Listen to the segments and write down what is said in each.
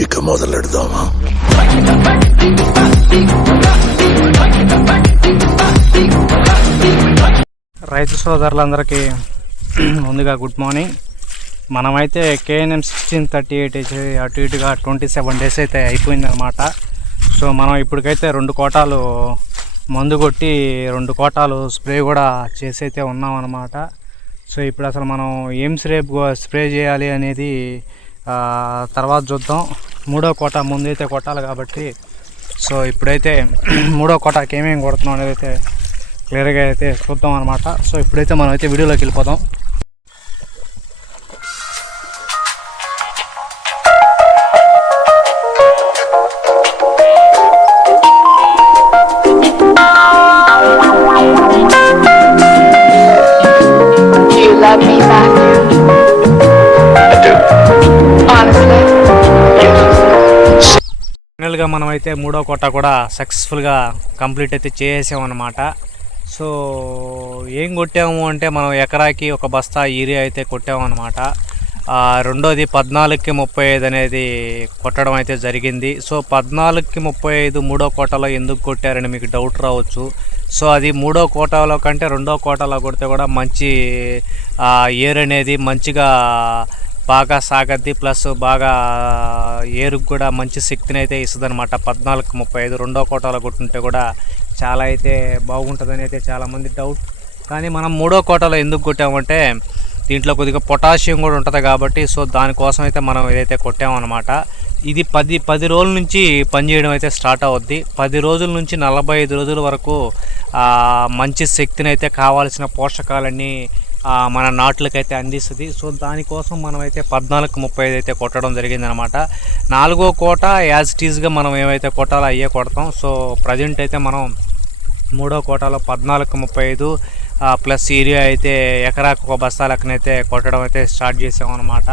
ఇక మొదలెడదామా? రైతు సోదరులందరికీ ముందుగా గుడ్ మార్నింగ్. మనమైతే కేఎన్ఎం సిక్స్టీన్ థర్టీ ఎయిట్ అటు ఇటుగా ట్వంటీ సెవెన్ డేస్ అయితే అయిపోయిందనమాట సో మనం ఇప్పటికైతే రెండు కోటాలు మందు కొట్టి రెండు కోటాలు స్ప్రే కూడా చేసి అయితే ఉన్నామన్నమాట. సో ఇప్పుడు అసలు మనం ఏం స్ప్రే స్ప్రే చేయాలి అనేది తర్వాత చూద్దాం. మూడో కోట ముందైతే కొట్టాలి కాబట్టి. సో ఇప్పుడైతే మూడో కోటాకి ఏమేమి కొడుతున్నాం అనేది అయితే క్లియర్గా అయితే చూద్దాం అనమాట సో ఇప్పుడైతే మనం అయితే వీడియోలోకి వెళ్ళిపోదాం. ఫైనల్గా మనం అయితే మూడో కోట కూడా సక్సెస్ఫుల్గా కంప్లీట్ అయితే చేసేసామన్నమాట. సో ఏం కొట్టాము అంటే మనం ఎకరాకి ఒక బస్తా యూరియా అయితే కొట్టామన్నమాట. రెండోది పద్నాలుగుకి ముప్పై ఐదు అనేది కొట్టడం అయితే జరిగింది. సో పద్నాలుగుకి ముప్పై ఐదు మూడో కోటలో ఎందుకు కొట్టారని మీకు డౌట్ రావచ్చు. సో అది మూడో కోటాలో కంటే రెండో కోటాలో కొడితే కూడా మంచి ఆ, ఏర్ అనేది మంచిగా బాగా సాగద్ది ప్లస్ బాగా ఏరుకు కూడా మంచి శక్తిని అయితే ఇస్తుంది అనమాట పద్నాలుగు ముప్పై ఐదు రెండో కోటాలో కొట్టుంటే కూడా చాలా అయితే బాగుంటుందని అయితే చాలామంది డౌట్ కానీ మనం మూడో కోటాలో ఎందుకు కొట్టామంటే దీంట్లో కొద్దిగా పొటాషియం కూడా ఉంటుంది కాబట్టి సో దానికోసం అయితే మనం ఏదైతే కొట్టామన్నమాట ఇది పది పది రోజుల నుంచి పనిచేయడం అయితే స్టార్ట్ అవుద్ది. పది రోజుల నుంచి నలభై ఐదు రోజుల వరకు మంచి శక్తిని అయితే కావాల్సిన పోషకాలన్నీ మన నాట్లకైతే అందిస్తుంది. సో దానికోసం మనమైతే పద్నాలుగు ముప్పై ఐదు అయితే కొట్టడం జరిగిందనమాట. నాలుగో కోట యాజ్ టీజ్గా మనం ఏమైతే కొట్టాలో అయ్యే కొడతాం సో ప్రజెంట్ అయితే మనం మూడో కోటాలో పద్నాలుగు ముప్పై ఐదు ప్లస్ ఏరియా అయితే ఎకరాకు ఒక బస్తా లెక్కనైతే కొట్టడం అయితే స్టార్ట్ చేసామన్నమాట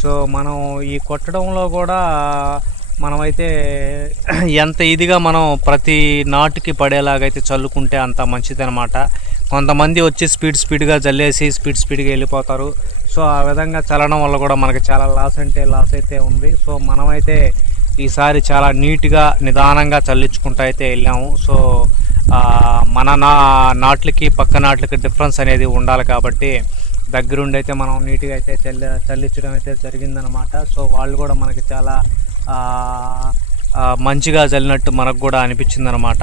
సో మనం ఈ కొట్టడంలో కూడా మనమైతే ఎంత ఇదిగా మనం ప్రతి నాటుకి పడేలాగైతే చల్లుకుంటే అంత మంచిదనమాట. కొంతమంది వచ్చి స్పీడ్ స్పీడ్గా జల్లేసి స్పీడ్ స్పీడ్గా వెళ్ళిపోతారు. సో ఆ విధంగా చల్లడం వల్ల కూడా మనకి చాలా లాస్ అంటే లాస్ అయితే ఉంది. సో మనమైతే ఈసారి చాలా నీట్గా నిదానంగా చల్లించుకుంటూ అయితే వెళ్ళాము. సో మన నా నాట్లకి పక్క నాట్లకి డిఫరెన్స్ అనేది ఉండాలి కాబట్టి దగ్గరుండి అయితే మనం నీట్గా అయితే చల్లి చల్లించడం అయితే జరిగిందనమాట సో వాళ్ళు కూడా మనకి చాలా మంచిగా చల్లినట్టు మనకు కూడా అనిపించింది అనమాట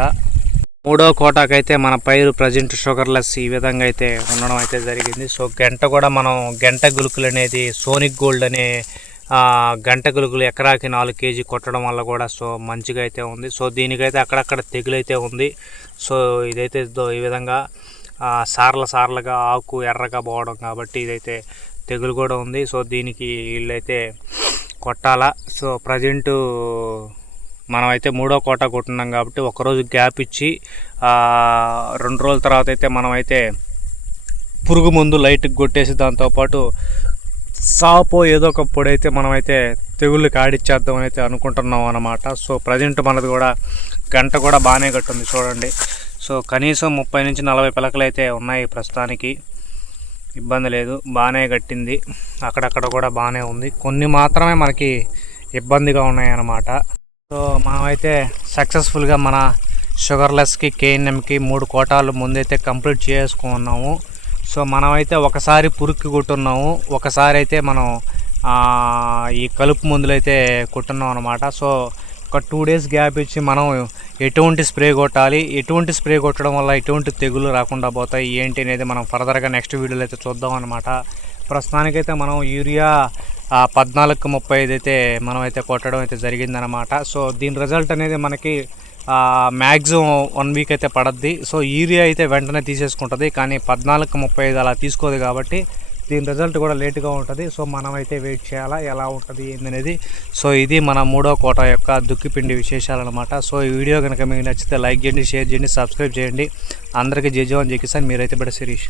మూడో కోటాకైతే మన పైరు ప్రజెంట్ షుగర్లెస్ ఈ విధంగా అయితే ఉండడం అయితే జరిగింది. సో గంట కూడా మనం గంట గులుకులు అనేది సోనిక్ గోల్డ్ అనే గంట గులుకులు ఎకరాకి నాలుగు కేజీ కొట్టడం వల్ల కూడా సో మంచిగా అయితే ఉంది. సో దీనికైతే అక్కడక్కడ తెగులైతే ఉంది. సో ఇదైతే దో- ఈ విధంగా సార్ల సార్లుగా ఆకు ఎర్రగా పోవడం కాబట్టి ఇదైతే తెగులు కూడా ఉంది. సో దీనికి వీళ్ళైతే కొట్టాలా. సో ప్రజెంటు మనమైతే మూడో కోట కొట్టున్నాం కాబట్టి ఒకరోజు గ్యాప్ ఇచ్చి రెండు రోజుల తర్వాత అయితే మనమైతే పురుగు మందు లైట్కి కొట్టేసి దాంతోపాటు సాపో ఏదో ఒక అయితే మనమైతే తెగుళ్ళకి ఆడిచ్చేద్దామని అయితే అనుకుంటున్నాం అనమాట సో ప్రజెంట్ మనది కూడా గంట కూడా బాగానే కట్టుంది చూడండి. సో కనీసం ముప్పై నుంచి నలభై పిలకలు అయితే ఉన్నాయి ప్రస్తుతానికి. ఇబ్బంది లేదు బాగానే కట్టింది. అక్కడక్కడ కూడా బాగానే ఉంది. కొన్ని మాత్రమే మనకి ఇబ్బందిగా ఉన్నాయన్నమాట. సో మనమైతే సక్సెస్ఫుల్గా మన షుగర్లెస్కి కేఎన్ఎంకి మూడు కోటాలు ముందైతే కంప్లీట్ చేసుకున్నాము. సో మనమైతే ఒకసారి పురుక్కి కొట్టున్నాము ఒకసారి అయితే మనం ఈ కలుపు మందులు అయితే కొట్టున్నాం అనమాట సో ఒక టూ డేస్ గ్యాప్ ఇచ్చి మనం ఎటువంటి స్ప్రే కొట్టాలి ఎటువంటి స్ప్రే కొట్టడం వల్ల ఎటువంటి తెగులు రాకుండా పోతాయి ఏంటి అనేది మనం ఫర్దర్గా నెక్స్ట్ వీడియోలో అయితే చూద్దాం అనమాట ప్రస్తుతానికైతే మనం యూరియా పద్నాలుగు ముప్పై ఐదు అయితే మనం అయితే కొట్టడం అయితే జరిగిందనమాట సో దీని రిజల్ట్ అనేది మనకి మ్యాక్సిమం వన్ వీక్ అయితే పడద్ది. సో యూరియా అయితే వెంటనే తీసేసుకుంటుంది. కానీ పద్నాలుగు ముప్పై ఐదు అలా తీసుకోదు కాబట్టి దీని రిజల్ట్ కూడా లేట్గా ఉంటుంది. సో మనమైతే వెయిట్ చేయాలా? ఎలా ఉంటుంది? ఏందనేది? సో ఇది మన మూడో కోట యొక్క దుక్కిపిండి విశేషాలు అనమాట సో ఈ వీడియో కనుక మీకు నచ్చితే లైక్ చేయండి షేర్ చేయండి సబ్స్క్రైబ్ చేయండి. అందరికీ జై జవాన్ కిసాన్. మీరైతే బిడ్డ శిరీష్